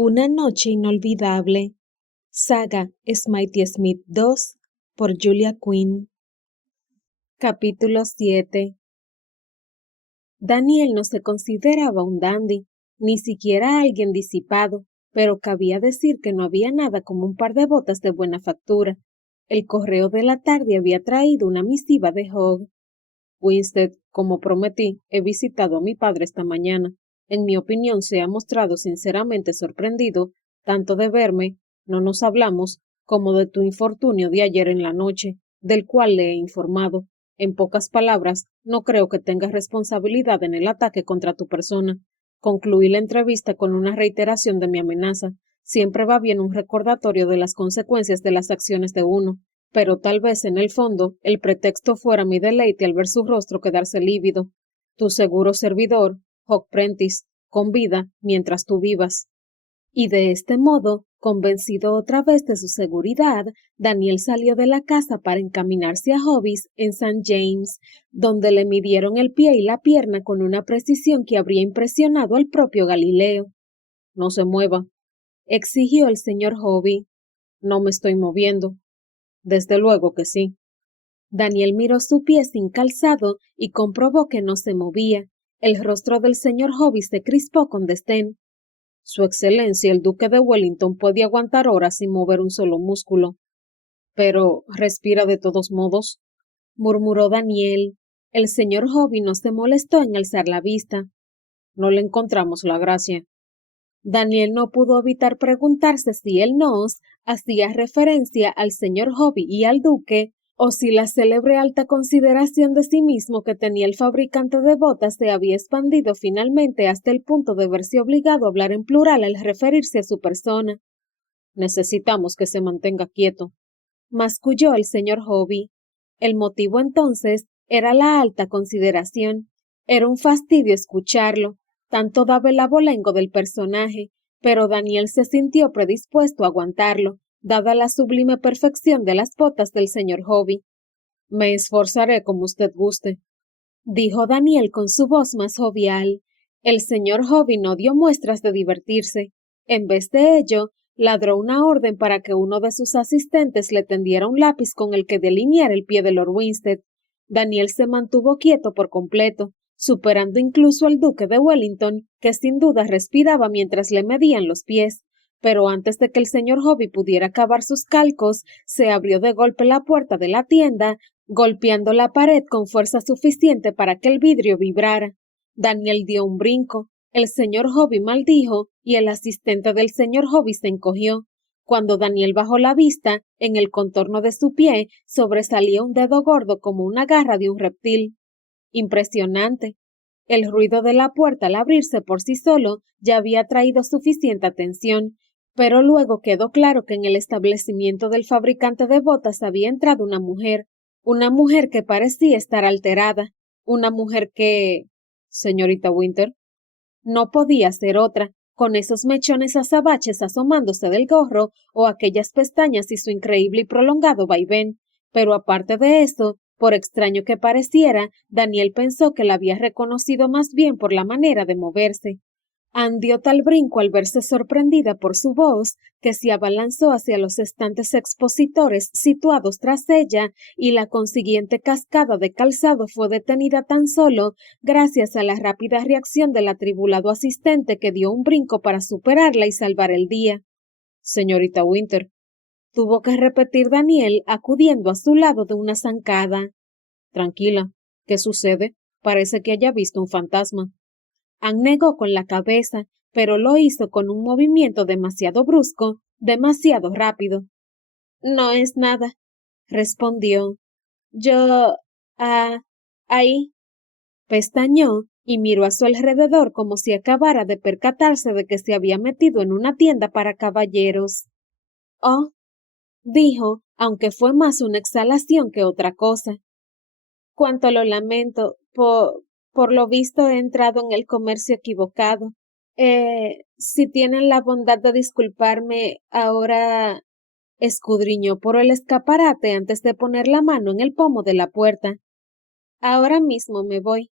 Una noche inolvidable. Saga Smitey Smith 2 por Julia Quinn. Capítulo 7. Daniel no se consideraba un dandy, ni siquiera alguien disipado, pero cabía decir que no había nada como un par de botas de buena factura. El correo de la tarde había traído una misiva de Hogg. Winstead, como prometí, he visitado a mi padre esta mañana. En mi opinión, se ha mostrado sinceramente sorprendido, tanto de verme, no nos hablamos, como de tu infortunio de ayer en la noche, del cual le he informado. En pocas palabras, no creo que tengas responsabilidad en el ataque contra tu persona. Concluí la entrevista con una reiteración de mi amenaza. Siempre va bien un recordatorio de las consecuencias de las acciones de uno, pero tal vez en el fondo el pretexto fuera mi deleite al ver su rostro quedarse lívido. Tu seguro servidor, Hogg Prentice, con vida mientras tú vivas. Y de este modo, convencido otra vez de su seguridad, Daniel salió de la casa para encaminarse a Hobbies en St. James, donde le midieron el pie y la pierna con una precisión que habría impresionado al propio Galileo. No se mueva, exigió el señor Hobby. No me estoy moviendo. Desde luego que sí. Daniel miró su pie sin calzado y comprobó que no se movía. El rostro del señor Hobby se crispó con desdén. Su excelencia, el duque de Wellington, puede aguantar horas sin mover un solo músculo. Pero respira de todos modos, murmuró Daniel. El señor Hobby no se molestó en alzar la vista. No le encontramos la gracia. Daniel no pudo evitar preguntarse si el nos hacía referencia al señor Hobby y al duque, o si la célebre alta consideración de sí mismo que tenía el fabricante de botas se había expandido finalmente hasta el punto de verse obligado a hablar en plural al referirse a su persona. Necesitamos que se mantenga quieto, masculló el señor Hobby. El motivo entonces era la alta consideración. Era un fastidio escucharlo. Tanto daba el abolengo del personaje, pero Daniel se sintió predispuesto a aguantarlo, dada la sublime perfección de las botas del señor Hobby. Me esforzaré como usted guste, dijo Daniel con su voz más jovial. El señor Hobby no dio muestras de divertirse. En vez de ello, ladró una orden para que uno de sus asistentes le tendiera un lápiz con el que delineara el pie de Lord Winstead. Daniel se mantuvo quieto por completo, superando incluso al duque de Wellington, que sin duda respiraba mientras le medían los pies. Pero antes de que el señor Hobby pudiera acabar sus calcos, se abrió de golpe la puerta de la tienda, golpeando la pared con fuerza suficiente para que el vidrio vibrara. Daniel dio un brinco, el señor Hobby maldijo y el asistente del señor Hobby se encogió. Cuando Daniel bajó la vista, en el contorno de su pie sobresalía un dedo gordo como una garra de un reptil. Impresionante. El ruido de la puerta al abrirse por sí solo ya había traído suficiente atención, pero luego quedó claro que en el establecimiento del fabricante de botas había entrado una mujer que parecía estar alterada, una mujer que... Señorita Winter, no podía ser otra, con esos mechones azabaches asomándose del gorro o aquellas pestañas y su increíble y prolongado vaivén, pero aparte de eso, por extraño que pareciera, Daniel pensó que la había reconocido más bien por la manera de moverse. Anne dio tal brinco al verse sorprendida por su voz, que se abalanzó hacia los estantes expositores situados tras ella, y la consiguiente cascada de calzado fue detenida tan solo gracias a la rápida reacción del atribulado asistente que dio un brinco para superarla y salvar el día. Señorita Winter, tuvo que repetir Daniel, acudiendo a su lado de una zancada. Tranquila, ¿qué sucede? Parece que haya visto un fantasma. Anne negó con la cabeza, pero lo hizo con un movimiento demasiado brusco, demasiado rápido. No es nada, respondió. Yo... ahí. Pestañeó y miró a su alrededor como si acabara de percatarse de que se había metido en una tienda para caballeros. Oh, dijo, aunque fue más una exhalación que otra cosa. Cuánto lo lamento, por lo visto he entrado en el comercio equivocado. Si tienen la bondad de disculparme, ahora... Escudriñó por el escaparate antes de poner la mano en el pomo de la puerta. Ahora mismo me voy,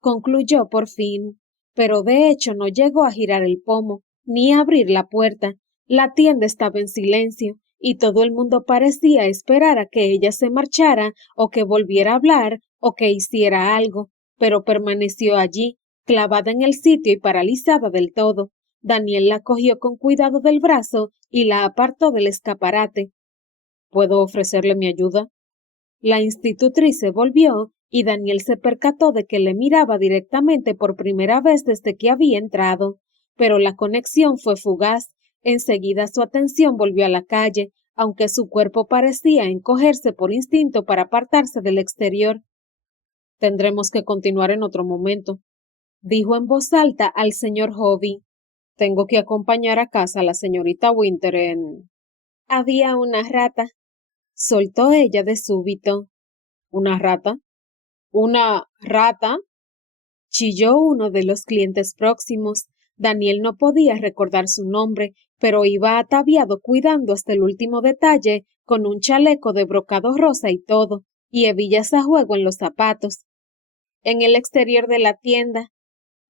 concluyó por fin, pero de hecho no llegó a girar el pomo. ni abrir la puerta. La tienda estaba en silencio, y todo el mundo parecía esperar a que ella se marchara, o que volviera a hablar, o que hiciera algo, pero permaneció allí, clavada en el sitio y paralizada del todo. Daniel la cogió con cuidado del brazo y la apartó del escaparate. ¿Puedo ofrecerle mi ayuda? La institutriz se volvió y Daniel se percató de que le miraba directamente por primera vez desde que había entrado, pero la conexión fue fugaz. Enseguida su atención volvió a la calle, aunque su cuerpo parecía encogerse por instinto para apartarse del exterior. Tendremos que continuar en otro momento, dijo en voz alta al señor Hobby. Tengo que acompañar a casa a la señorita Winter en... Había una rata, soltó ella de súbito. ¿Una rata? ¿Una rata? Chilló uno de los clientes próximos. Daniel no podía recordar su nombre, pero iba ataviado cuidando hasta el último detalle, con un chaleco de brocado rosa y todo, y hebillas a juego en los zapatos. En el exterior de la tienda,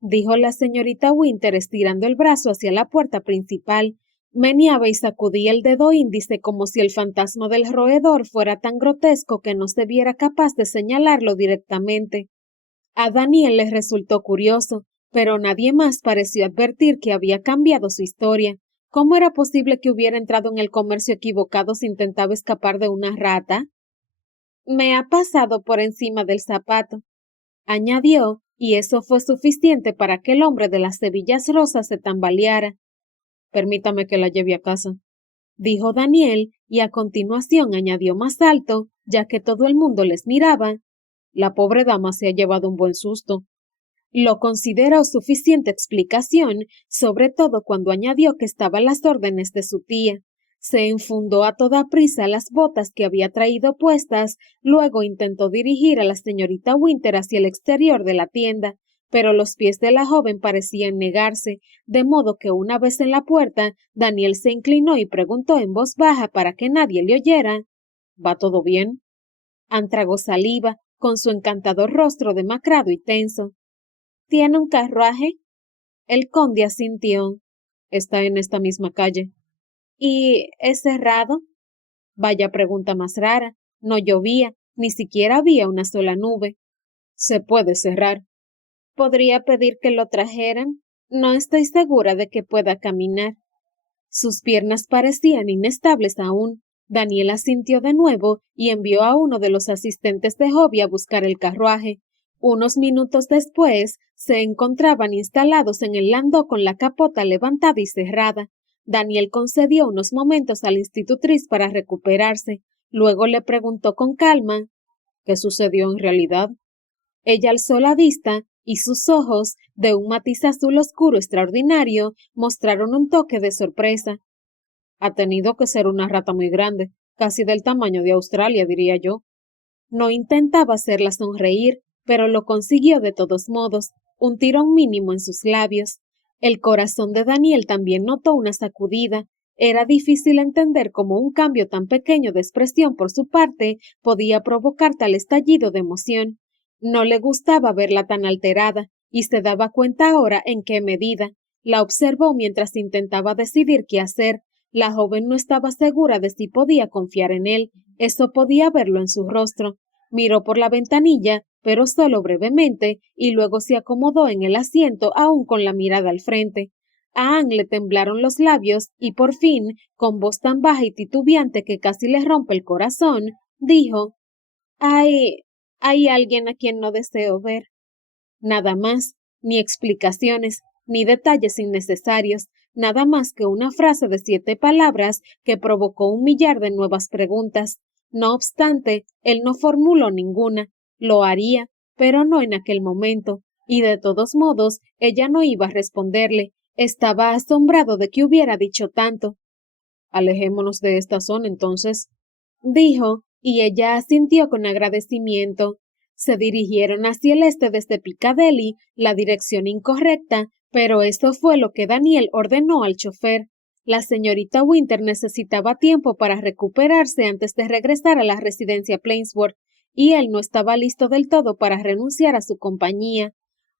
dijo la señorita Winter estirando el brazo hacia la puerta principal. Meneaba y sacudía el dedo índice como si el fantasma del roedor fuera tan grotesco que no se viera capaz de señalarlo directamente. A Daniel le resultó curioso, pero nadie más pareció advertir que había cambiado su historia. ¿Cómo era posible que hubiera entrado en el comercio equivocado si intentaba escapar de una rata? Me ha pasado por encima del zapato, añadió, y eso fue suficiente para que el hombre de las hebillas rosas se tambaleara. Permítame que la lleve a casa, dijo Daniel, y a continuación añadió más alto, ya que todo el mundo les miraba. La pobre dama se ha llevado un buen susto. Lo consideró suficiente explicación, sobre todo cuando añadió que estaba a las órdenes de su tía. Se enfundó a toda prisa las botas que había traído puestas, luego intentó dirigir a la señorita Winter hacia el exterior de la tienda, pero los pies de la joven parecían negarse, de modo que una vez en la puerta, Daniel se inclinó y preguntó en voz baja para que nadie le oyera: ¿Va todo bien? Antragó saliva, con su encantador rostro demacrado y tenso. ¿Tiene un carruaje? El conde asintió. Está en esta misma calle. ¿Y es cerrado? Vaya pregunta más rara. No llovía, ni siquiera había una sola nube. Se puede cerrar. ¿Podría pedir que lo trajeran? No estoy segura de que pueda caminar. Sus piernas parecían inestables aún. Daniel asintió de nuevo y envió a uno de los asistentes de Hobby a buscar el carruaje. Unos minutos después, se encontraban instalados en el landó con la capota levantada y cerrada. Daniel concedió unos momentos a la institutriz para recuperarse. Luego le preguntó con calma: ¿qué sucedió en realidad? Ella alzó la vista y sus ojos, de un matiz azul oscuro extraordinario, mostraron un toque de sorpresa. Ha tenido que ser una rata muy grande, casi del tamaño de Australia, diría yo. No intentaba hacerla sonreír, pero lo consiguió de todos modos, un tirón mínimo en sus labios. El corazón de Daniel también notó una sacudida. Era difícil entender cómo un cambio tan pequeño de expresión por su parte podía provocar tal estallido de emoción. No le gustaba verla tan alterada, y se daba cuenta ahora en qué medida. La observó mientras intentaba decidir qué hacer. La joven no estaba segura de si podía confiar en él. Eso podía verlo en su rostro. Miró por la ventanilla, pero solo brevemente, y luego se acomodó en el asiento aún con la mirada al frente. A Anne le temblaron los labios y por fin, con voz tan baja y titubeante que casi le rompe el corazón, dijo: Hay alguien a quien no deseo ver. Nada más, ni explicaciones, ni detalles innecesarios, nada más que una frase de 7 palabras que provocó un millar de nuevas preguntas. No obstante, él no formuló ninguna. Lo haría, pero no en aquel momento, y de todos modos, ella no iba a responderle. Estaba asombrado de que hubiera dicho tanto. Alejémonos de esta zona, entonces, dijo, y ella asintió con agradecimiento. Se dirigieron hacia el este desde Piccadilly, la dirección incorrecta, pero eso fue lo que Daniel ordenó al chofer. La señorita Winter necesitaba tiempo para recuperarse antes de regresar a la residencia Plainsworth, y él no estaba listo del todo para renunciar a su compañía.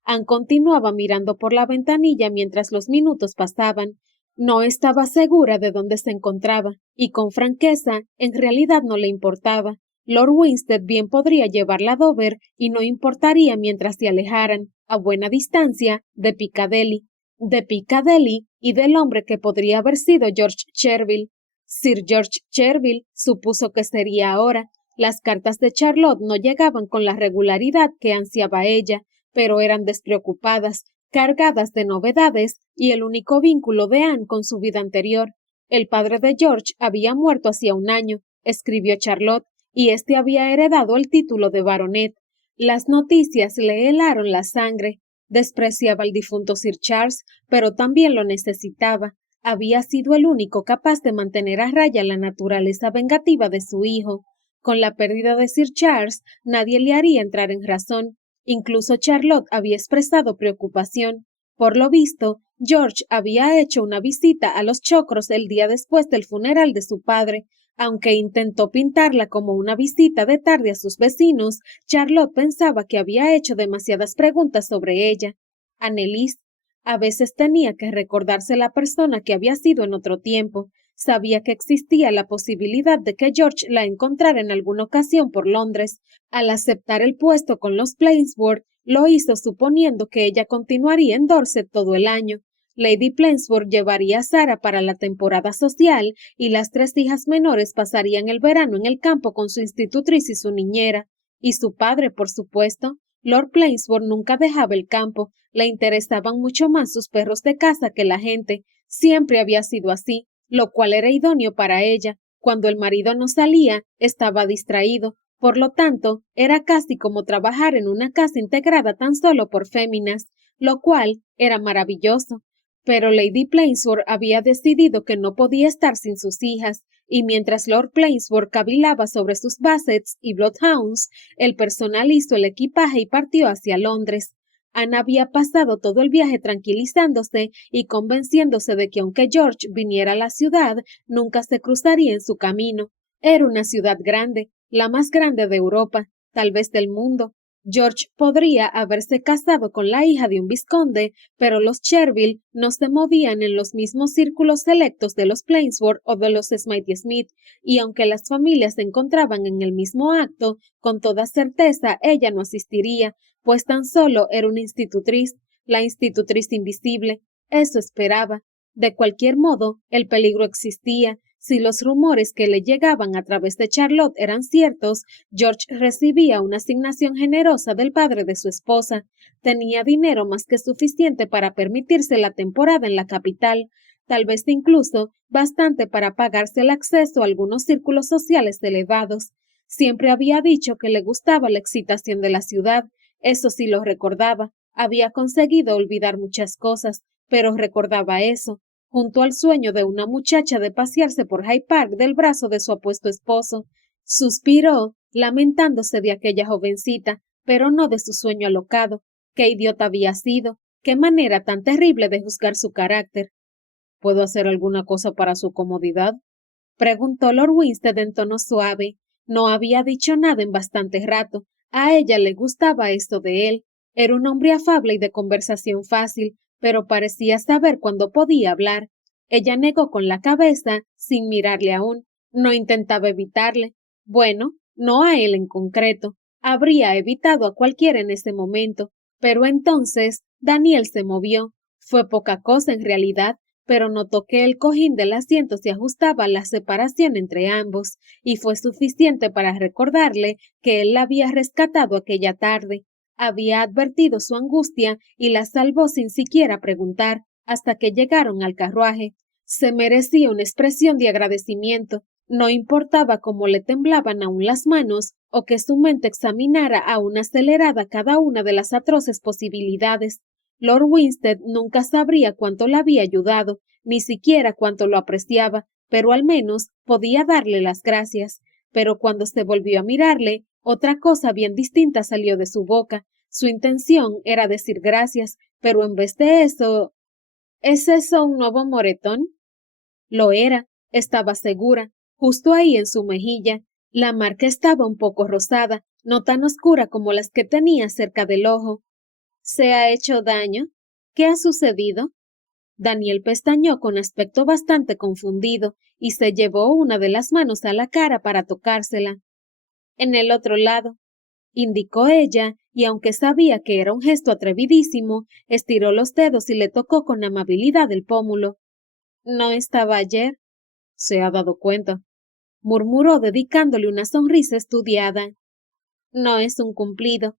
Anne continuaba mirando por la ventanilla mientras los minutos pasaban. No estaba segura de dónde se encontraba, y con franqueza, en realidad no le importaba. Lord Winstead bien podría llevarla a Dover y no importaría mientras se alejaran, a buena distancia, de Piccadilly. De Piccadilly y del hombre que podría haber sido George Cherville. Sir George Cherville supuso que sería ahora. Las cartas de Charlotte no llegaban con la regularidad que ansiaba ella, pero eran despreocupadas, cargadas de novedades y el único vínculo de Anne con su vida anterior. El padre de George había muerto hacía un año, escribió Charlotte, y éste había heredado el título de baronet. Las noticias le helaron la sangre. Despreciaba al difunto Sir Charles, pero también lo necesitaba. Había sido el único capaz de mantener a raya la naturaleza vengativa de su hijo. Con la pérdida de Sir Charles, nadie le haría entrar en razón. Incluso Charlotte había expresado preocupación. Por lo visto, George había hecho una visita a los Chocros el día después del funeral de su padre. Aunque intentó pintarla como una visita de tarde a sus vecinos, Charlotte pensaba que había hecho demasiadas preguntas sobre ella. Anneliese, a veces tenía que recordarse la persona que había sido en otro tiempo. Sabía que existía la posibilidad de que George la encontrara en alguna ocasión por Londres. Al aceptar el puesto con los Plainsworth, lo hizo suponiendo que ella continuaría en Dorset todo el año. Lady Plainsworth llevaría a Sarah para la temporada social y las tres hijas menores pasarían el verano en el campo con su institutriz y su niñera. Y su padre, por supuesto. Lord Plainsworth nunca dejaba el campo. Le interesaban mucho más sus perros de caza que la gente. Siempre había sido así, lo cual era idóneo para ella. Cuando el marido no salía, estaba distraído. Por lo tanto, era casi como trabajar en una casa integrada tan solo por féminas, lo cual era maravilloso. Pero Lady Plainsworth había decidido que no podía estar sin sus hijas, y mientras Lord Plainsworth cavilaba sobre sus Bassets y Bloodhounds, el personal hizo el equipaje y partió hacia Londres. Anne había pasado todo el viaje tranquilizándose y convenciéndose de que aunque George viniera a la ciudad, nunca se cruzaría en su camino. Era una ciudad grande, la más grande de Europa, tal vez del mundo. George podría haberse casado con la hija de un vizconde, pero los Cherville no se movían en los mismos círculos selectos de los Plainsworth o de los Smythe Smith, y aunque las familias se encontraban en el mismo acto, con toda certeza ella no asistiría, pues tan solo era una institutriz, la institutriz invisible. Eso esperaba. De cualquier modo, el peligro existía. Si los rumores que le llegaban a través de Charlotte eran ciertos, George recibía una asignación generosa del padre de su esposa. Tenía dinero más que suficiente para permitirse la temporada en la capital, tal vez incluso bastante para pagarse el acceso a algunos círculos sociales elevados. Siempre había dicho que le gustaba la excitación de la ciudad, eso sí lo recordaba. Había conseguido olvidar muchas cosas, pero recordaba eso, junto al sueño de una muchacha de pasearse por Hyde Park del brazo de su apuesto esposo. Suspiró, lamentándose de aquella jovencita, pero no de su sueño alocado. Qué idiota había sido, qué manera tan terrible de juzgar su carácter. ¿Puedo hacer alguna cosa para su comodidad?, preguntó Lord Winstead en tono suave. No había dicho nada en bastante rato. A ella le gustaba esto de él. Era un hombre afable y de conversación fácil, pero parecía saber cuándo podía hablar. Ella negó con la cabeza, sin mirarle aún. No intentaba evitarle. Bueno, no a él en concreto. Habría evitado a cualquiera en ese momento. Pero entonces Daniel se movió. Fue poca cosa en realidad, pero notó que el cojín del asiento se ajustaba a la separación entre ambos, y fue suficiente para recordarle que él la había rescatado aquella tarde. Había advertido su angustia y la salvó sin siquiera preguntar, hasta que llegaron al carruaje. Se merecía una expresión de agradecimiento. No importaba cómo le temblaban aún las manos, o que su mente examinara aún acelerada cada una de las atroces posibilidades. Lord Winstead nunca sabría cuánto la había ayudado, ni siquiera cuánto lo apreciaba, pero al menos podía darle las gracias. Pero cuando se volvió a mirarle, otra cosa bien distinta salió de su boca. Su intención era decir gracias, pero en vez de eso... ¿Es eso un nuevo moretón? Lo era, estaba segura, justo ahí en su mejilla. La marca estaba un poco rosada, no tan oscura como las que tenía cerca del ojo. ¿Se ha hecho daño? ¿Qué ha sucedido? Daniel pestañeó con aspecto bastante confundido y se llevó una de las manos a la cara para tocársela. En el otro lado, indicó ella, y aunque sabía que era un gesto atrevidísimo, estiró los dedos y le tocó con amabilidad el pómulo. ¿No estaba ayer? Se ha dado cuenta, murmuró dedicándole una sonrisa estudiada. No es un cumplido,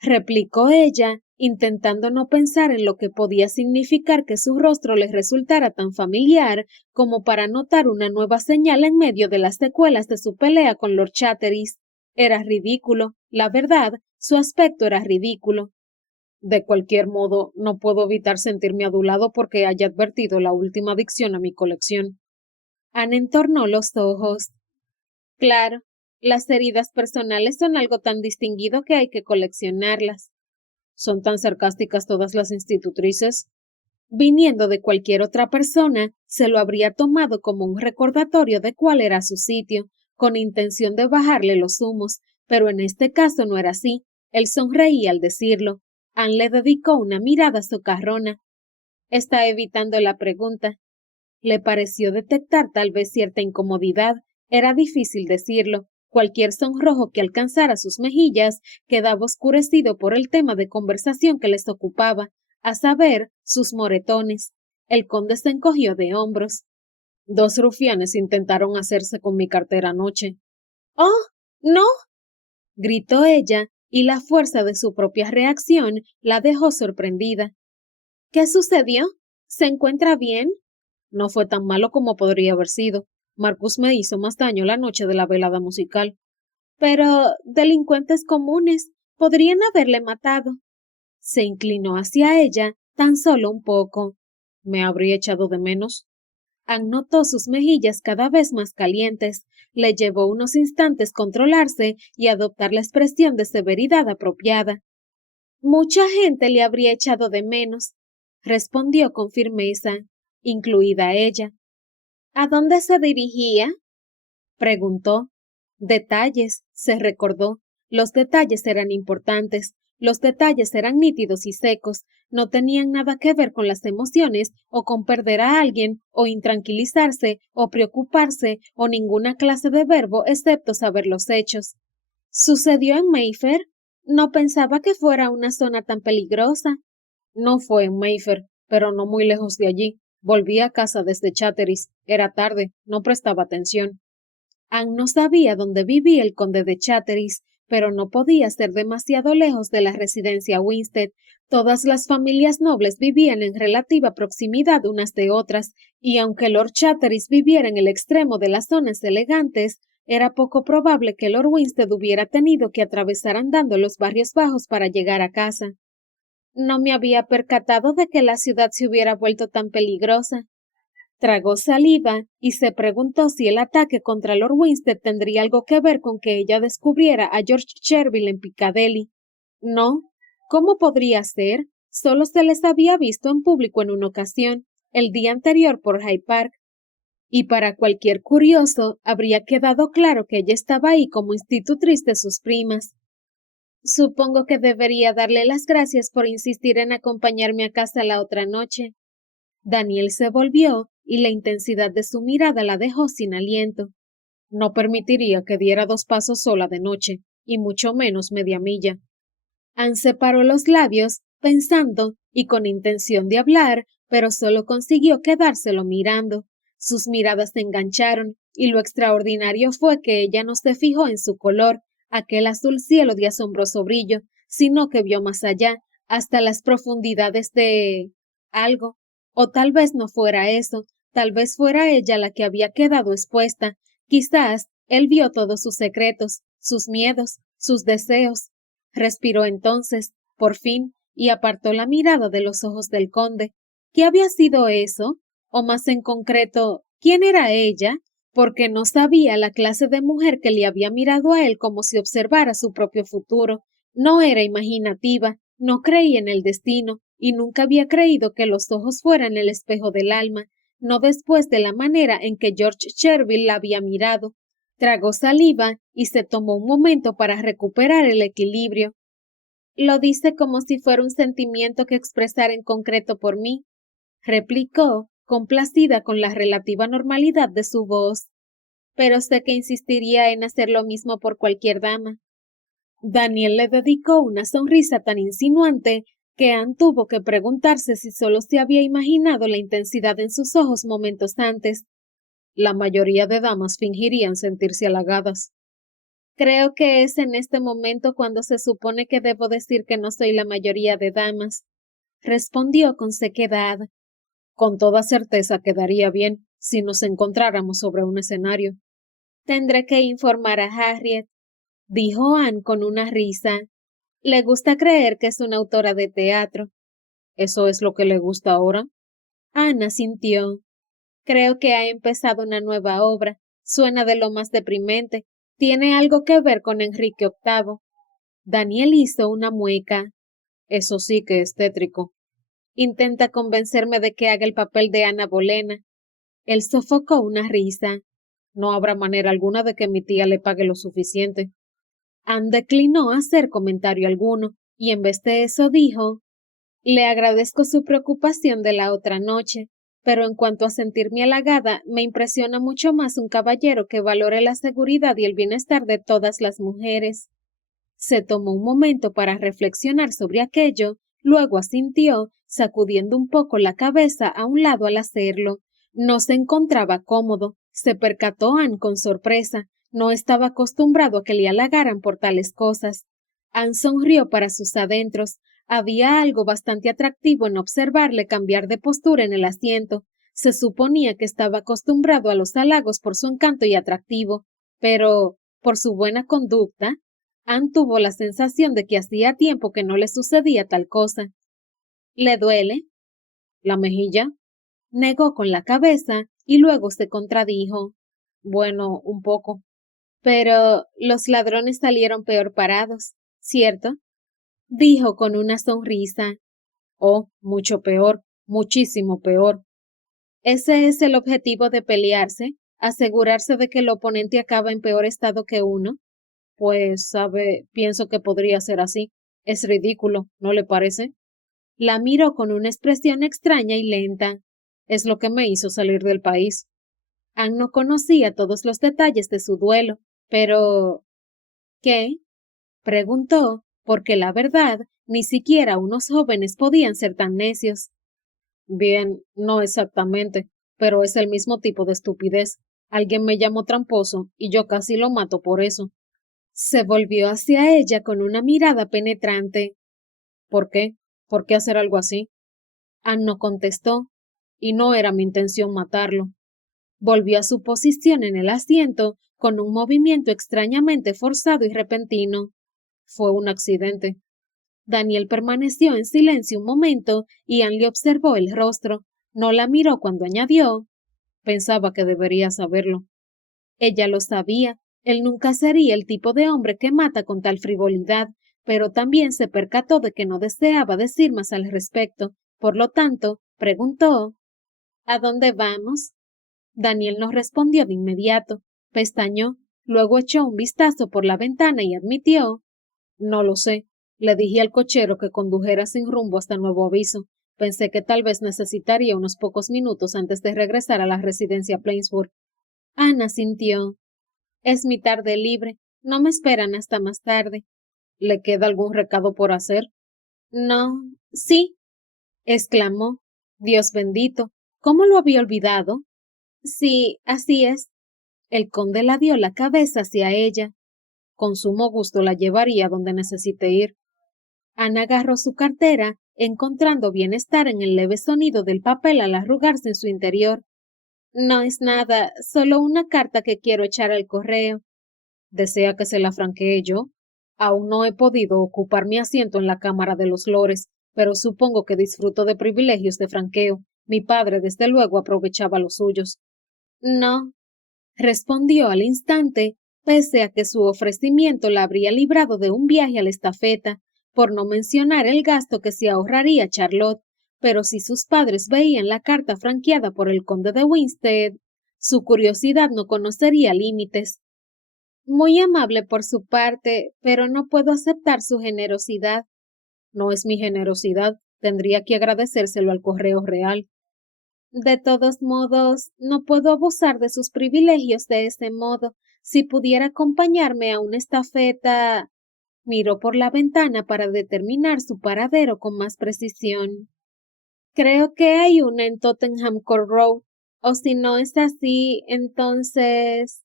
replicó ella, intentando no pensar en lo que podía significar que su rostro le resultara tan familiar como para notar una nueva señal en medio de las secuelas de su pelea con Lord Chatteris. Era ridículo, la verdad, su aspecto era ridículo. De cualquier modo, no puedo evitar sentirme adulado porque haya advertido la última adicción a mi colección. Anne entornó los ojos. Claro, las heridas personales son algo tan distinguido que hay que coleccionarlas. ¿Son tan sarcásticas todas las institutrices? Viniendo de cualquier otra persona, se lo habría tomado como un recordatorio de cuál era su sitio, con intención de bajarle los humos, pero en este caso no era así. Él sonreía al decirlo. Anne le dedicó una mirada socarrona. Está evitando la pregunta. Le pareció detectar tal vez cierta incomodidad. Era difícil decirlo. Cualquier sonrojo que alcanzara sus mejillas quedaba oscurecido por el tema de conversación que les ocupaba, a saber, sus moretones. El conde se encogió de hombros. 2 rufianes intentaron hacerse con mi cartera anoche. ¡Oh! ¡No! Gritó ella, y la fuerza de su propia reacción la dejó sorprendida. ¿Qué sucedió? ¿Se encuentra bien? No fue tan malo como podría haber sido. Marcus me hizo más daño la noche de la velada musical. Pero delincuentes comunes podrían haberle matado. Se inclinó hacia ella tan solo un poco. ¿Me habría echado de menos? Anne notó sus mejillas cada vez más calientes. Le llevó unos instantes controlarse y adoptar la expresión de severidad apropiada. Mucha gente le habría echado de menos, respondió con firmeza, incluida ella. ¿A dónde se dirigía? Preguntó. Detalles, se recordó. Los detalles eran importantes. Los detalles eran nítidos y secos. No tenían nada que ver con las emociones, o con perder a alguien, o intranquilizarse, o preocuparse, o ninguna clase de verbo excepto saber los hechos. ¿Sucedió en Mayfair? No pensaba que fuera una zona tan peligrosa. No fue en Mayfair, pero no muy lejos de allí. Volví a casa desde Chatteris. Era tarde, no prestaba atención. Anne no sabía dónde vivía el conde de Chatteris, pero no podía ser demasiado lejos de la residencia Winstead. Todas las familias nobles vivían en relativa proximidad unas de otras, y aunque Lord Chatteris viviera en el extremo de las zonas elegantes, era poco probable que Lord Winstead hubiera tenido que atravesar andando los barrios bajos para llegar a casa. No me había percatado de que la ciudad se hubiera vuelto tan peligrosa. Tragó saliva y se preguntó si el ataque contra Lord Winstead tendría algo que ver con que ella descubriera a George Cherville en Piccadilly. No, ¿cómo podría ser? Solo se les había visto en público en una ocasión, el día anterior por Hyde Park. Y para cualquier curioso habría quedado claro que ella estaba ahí como institutriz de sus primas. Supongo que debería darle las gracias por insistir en acompañarme a casa la otra noche. Daniel se volvió y la intensidad de su mirada la dejó sin aliento. No permitiría que diera 2 pasos sola de noche, y mucho menos media milla. Anne separó los labios, pensando y con intención de hablar, pero solo consiguió quedárselo mirando. Sus miradas se engancharon, y lo extraordinario fue que ella no se fijó en su color, aquel azul cielo de asombroso brillo, sino que vio más allá, hasta las profundidades de algo. O tal vez no fuera eso, tal vez fuera ella la que había quedado expuesta. Quizás él vio todos sus secretos, sus miedos, sus deseos. Respiró entonces, por fin, y apartó la mirada de los ojos del conde. ¿Qué había sido eso? O más en concreto, ¿quién era ella? Porque no sabía la clase de mujer que le había mirado a él como si observara su propio futuro. No era imaginativa, no creía en el destino, y nunca había creído que los ojos fueran el espejo del alma, no después de la manera en que George Cherville la había mirado. Tragó saliva y se tomó un momento para recuperar el equilibrio. Lo dice como si fuera un sentimiento que expresara en concreto por mí, replicó, complacida con la relativa normalidad de su voz, pero sé que insistiría en hacer lo mismo por cualquier dama. Daniel le dedicó una sonrisa tan insinuante que Anne tuvo que preguntarse si solo se había imaginado la intensidad en sus ojos momentos antes. La mayoría de damas fingirían sentirse halagadas. Creo que es en este momento cuando se supone que debo decir que no soy la mayoría de damas, respondió con sequedad. Con toda certeza quedaría bien si nos encontráramos sobre un escenario. Tendré que informar a Harriet, dijo Anne con una risa. Le gusta creer que es una autora de teatro. ¿Eso es lo que le gusta ahora? Anne asintió. Creo que ha empezado una nueva obra. Suena de lo más deprimente. Tiene algo que ver con Enrique VIII. Daniel hizo una mueca. Eso sí que es tétrico. Intenta convencerme de que haga el papel de Ana Bolena. Él sofocó una risa. No habrá manera alguna de que mi tía le pague lo suficiente. Anne declinó hacer comentario alguno, y en vez de eso dijo: le agradezco su preocupación de la otra noche, pero en cuanto a sentirme halagada, me impresiona mucho más un caballero que valore la seguridad y el bienestar de todas las mujeres. Se tomó un momento para reflexionar sobre aquello, luego asintió, sacudiendo un poco la cabeza a un lado al hacerlo. No se encontraba cómodo, se percató Anne con sorpresa, no estaba acostumbrado a que le halagaran por tales cosas. Anne sonrió para sus adentros. Había algo bastante atractivo en observarle cambiar de postura en el asiento. Se suponía que estaba acostumbrado a los halagos por su encanto y atractivo, pero, por su buena conducta, Anne tuvo la sensación de que hacía tiempo que no le sucedía tal cosa. ¿Le duele? ¿La mejilla? Negó con la cabeza y luego se contradijo. Bueno, un poco. Pero los ladrones salieron peor parados, ¿cierto? Dijo con una sonrisa. Oh, mucho peor, muchísimo peor. ¿Ese es el objetivo de pelearse? ¿Asegurarse de que el oponente acaba en peor estado que uno? Pues, sabe, pienso que podría ser así. Es ridículo, ¿no le parece? La miró con una expresión extraña y lenta. Es lo que me hizo salir del país. Anne no conocía todos los detalles de su duelo, pero ¿qué? Preguntó, porque la verdad, ni siquiera unos jóvenes podían ser tan necios. Bien, no exactamente, pero es el mismo tipo de estupidez. Alguien me llamó tramposo y yo casi lo mato por eso. Se volvió hacia ella con una mirada penetrante. ¿Por qué? ¿Por qué hacer algo así? Anne no contestó, y no era mi intención matarlo. Volvió a su posición en el asiento con un movimiento extrañamente forzado y repentino. Fue un accidente. Daniel permaneció en silencio un momento y Anne le observó el rostro. No la miró cuando añadió: pensaba que debería saberlo. Ella lo sabía. Él nunca sería el tipo de hombre que mata con tal frivolidad, pero también se percató de que no deseaba decir más al respecto. Por lo tanto, preguntó: ¿a dónde vamos? Daniel no respondió de inmediato. Pestañó, luego echó un vistazo por la ventana y admitió: no lo sé. Le dije al cochero que condujera sin rumbo hasta nuevo aviso. Pensé que tal vez necesitaría unos pocos minutos antes de regresar a la residencia Plainsburg. Ana sintió. Es mi tarde libre. No me esperan hasta más tarde. ¿Le queda algún recado por hacer? No. Sí, exclamó. Dios bendito. ¿Cómo lo había olvidado? Sí, así es. El conde la dio la cabeza hacia ella. Con sumo gusto la llevaría donde necesite ir. Ana agarró su cartera, encontrando bienestar en el leve sonido del papel al arrugarse en su interior. No es nada, solo una carta que quiero echar al correo. ¿Desea que se la franquee yo? Aún no he podido ocupar mi asiento en la Cámara de los Lores, pero supongo que disfruto de privilegios de franqueo. Mi padre, desde luego, aprovechaba los suyos. No, respondió al instante, pese a que su ofrecimiento la habría librado de un viaje a la estafeta, por no mencionar el gasto que se ahorraría Charlotte, pero si sus padres veían la carta franqueada por el conde de Winstead, su curiosidad no conocería límites. Muy amable por su parte, pero no puedo aceptar su generosidad. No es mi generosidad, tendría que agradecérselo al correo real. De todos modos, no puedo abusar de sus privilegios de ese modo. Si pudiera acompañarme a una estafeta. Miró por la ventana para determinar su paradero con más precisión. Creo que hay una en Tottenham Court Road, o si no es así, entonces.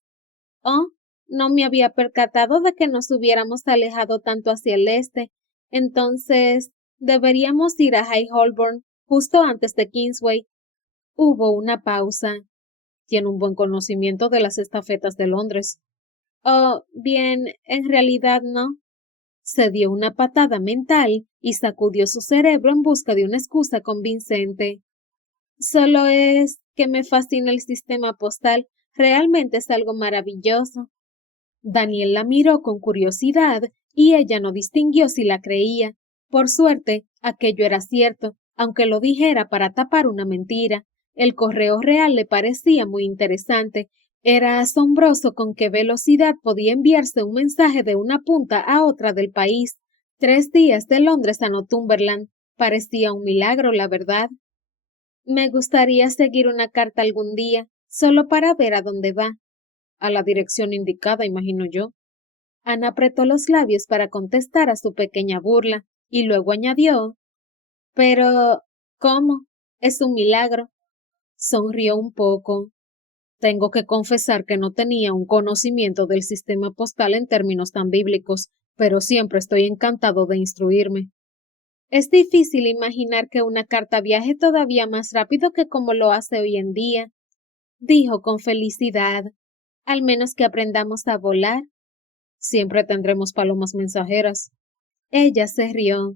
Oh, no me había percatado de que nos hubiéramos alejado tanto hacia el este. Entonces, deberíamos ir a High Holborn, justo antes de Kingsway. Hubo una pausa. Tiene un buen conocimiento de las estafetas de Londres. Oh, bien, en realidad no. Se dio una patada mental y sacudió su cerebro en busca de una excusa convincente. Solo es que me fascina el sistema postal. Realmente es algo maravilloso. Daniel la miró con curiosidad y ella no distinguió si la creía. Por suerte, aquello era cierto, aunque lo dijera para tapar una mentira. El correo real le parecía muy interesante. Era asombroso con qué velocidad podía enviarse un mensaje de una punta a otra del país. 3 días de Londres a Northumberland. Parecía un milagro, la verdad. Me gustaría seguir una carta algún día, solo para ver a dónde va. A la dirección indicada, imagino yo. Ana apretó los labios para contestar a su pequeña burla, y luego añadió, pero, ¿cómo? Es un milagro. Sonrió un poco. Tengo que confesar que no tenía un conocimiento del sistema postal en términos tan bíblicos, pero siempre estoy encantado de instruirme. Es difícil imaginar que una carta viaje todavía más rápido que como lo hace hoy en día, dijo con felicidad, al menos que aprendamos a volar. Siempre tendremos palomas mensajeras. Ella se rió.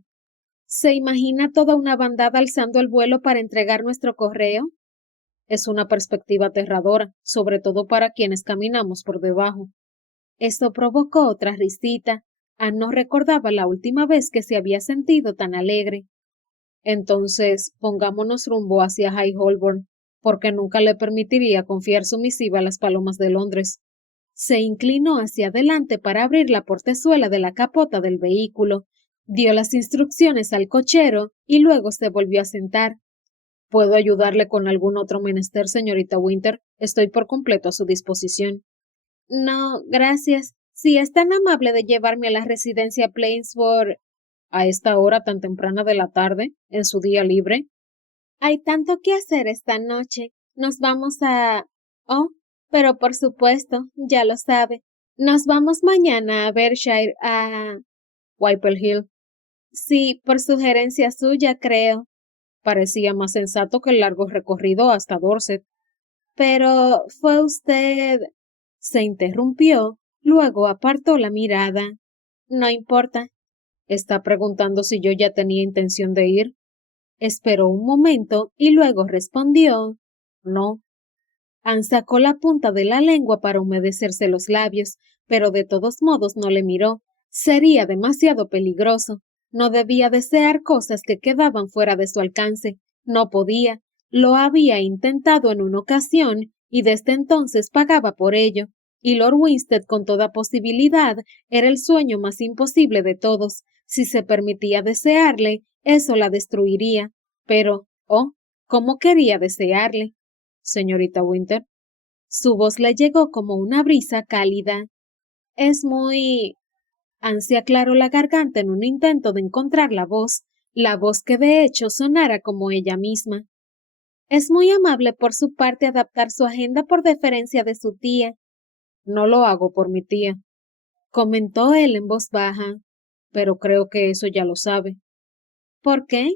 ¿Se imagina toda una bandada alzando el vuelo para entregar nuestro correo? Es una perspectiva aterradora, sobre todo para quienes caminamos por debajo. Esto provocó otra risita. Anne no recordaba la última vez que se había sentido tan alegre. Entonces, pongámonos rumbo hacia High Holborn, porque nunca le permitiría confiar su misiva a las palomas de Londres. Se inclinó hacia adelante para abrir la portezuela de la capota del vehículo, dio las instrucciones al cochero y luego se volvió a sentar. ¿Puedo ayudarle con algún otro menester, señorita Winter? Estoy por completo a su disposición. No, gracias. Si es tan amable de llevarme a la residencia Plainsboro a esta hora tan temprana de la tarde, en su día libre. Hay tanto que hacer esta noche. Nos vamos a. Oh, pero por supuesto, ya lo sabe. Nos vamos mañana a Berkshire a. Whipple Hill. Sí, por sugerencia suya, creo. Parecía más sensato que el largo recorrido hasta Dorset. Pero fue usted. Se interrumpió, luego apartó la mirada. No importa. ¿Está preguntando si yo ya tenía intención de ir? Esperó un momento y luego respondió, no. Anne sacó la punta de la lengua para humedecerse los labios, pero de todos modos no le miró. Sería demasiado peligroso. No debía desear cosas que quedaban fuera de su alcance. No podía. Lo había intentado en una ocasión y desde entonces pagaba por ello. Y Lord Winsted con toda posibilidad era el sueño más imposible de todos. Si se permitía desearle, eso la destruiría. Pero, oh, ¿cómo quería desearle? Señorita Winter. Su voz le llegó como una brisa cálida. Es muy. Anne se aclaró la garganta en un intento de encontrar la voz que de hecho sonara como ella misma. Es muy amable por su parte adaptar su agenda por deferencia de su tía. No lo hago por mi tía, comentó él en voz baja, pero creo que eso ya lo sabe. ¿Por qué?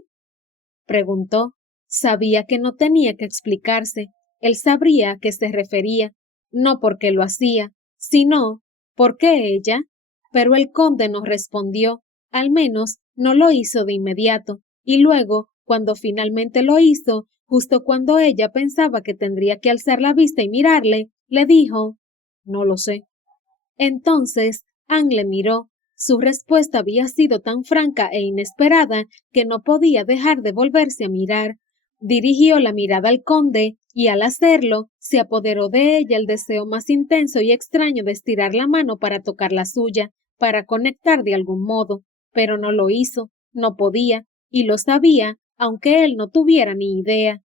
Preguntó. Sabía que no tenía que explicarse. Él sabría a qué se refería, no porque lo hacía, sino porque ella. Pero el conde no respondió, al menos no lo hizo de inmediato, y luego, cuando finalmente lo hizo, justo cuando ella pensaba que tendría que alzar la vista y mirarle, le dijo, no lo sé. Entonces, Anne le miró. Su respuesta había sido tan franca e inesperada que no podía dejar de volverse a mirar. Dirigió la mirada al conde y al hacerlo se apoderó de ella el deseo más intenso y extraño de estirar la mano para tocar la suya, para conectar de algún modo, pero no lo hizo. No podía, y lo sabía, aunque él no tuviera ni idea.